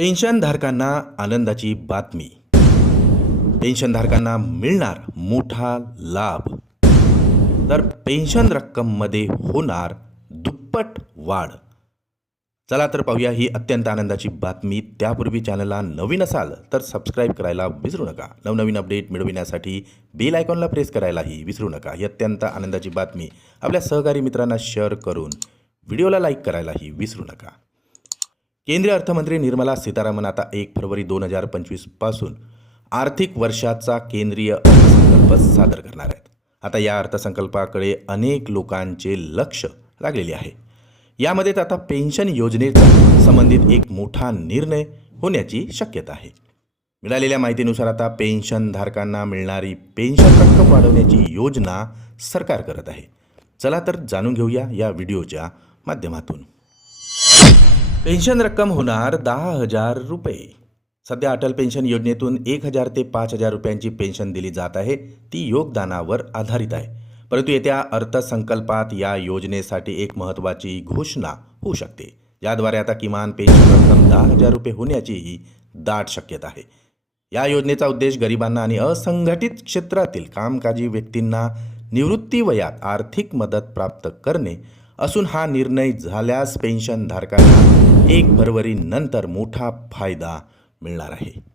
पेन्शनधारकांना आनंदाची बातमी. पेन्शनधारकांना मिळणार मोठा लाभ. तर पेन्शन रक्कममध्ये होणार दुप्पट वाढ. चला तर पाहूया ही अत्यंत आनंदाची बातमी. त्यापूर्वी चॅनलला नवीन असाल तर सबस्क्राईब करायला विसरू नका. नवनवीन अपडेट मिळविण्यासाठी बेल आयकॉनला प्रेस करायलाही विसरू नका. ही अत्यंत आनंदाची बातमी. आपल्या सहकारी मित्रांना शेअर करून व्हिडिओला लाईक करायलाही विसरू नका. केंद्रीय अर्थमंत्री निर्मला सीतारामन आता एक फरवरी दोन हजार पंचवीसपासून आर्थिक वर्षाचा केंद्रीय अर्थसंकल्प सादर करणार आहेत. आता या अर्थसंकल्पाकडे अनेक लोकांचे लक्ष लागलेले आहे. यामध्ये आता पेन्शन योजनेचा संबंधित एक मोठा निर्णय होण्याची शक्यता आहे. मिळालेल्या माहितीनुसार आता पेन्शनधारकांना मिळणारी पेन्शन रक्कम वाढवण्याची योजना सरकार करत आहे. चला तर जाणून घेऊया या व्हिडिओच्या माध्यमातून. पेन्शन रक्कम होणार दहा हजार रुपये. सध्या अटल पेन्शन योजनेतून एक हजार ते पाच हजार रुपयांची पेन्शन दिली जात आहे. ती योगदानावर आधारित आहे. परंतु येत्या अर्थसंकल्पात या योजनेसाठी एक महत्त्वाची घोषणा होऊ शकते. याद्वारे आता किमान पेन्शन रक्कम दहा हजार रुपये होण्याचीही दाट शक्यता आहे. या योजनेचा उद्देश गरिबांना आणि असंघटित क्षेत्रातील कामकाजी व्यक्तींना निवृत्ती वयात आर्थिक मदत प्राप्त करणे असून हा निर्णय झाल्यास पेन्शनधारकांना एक फरवरी नंतर मोठा फायदा मिळणार आहे.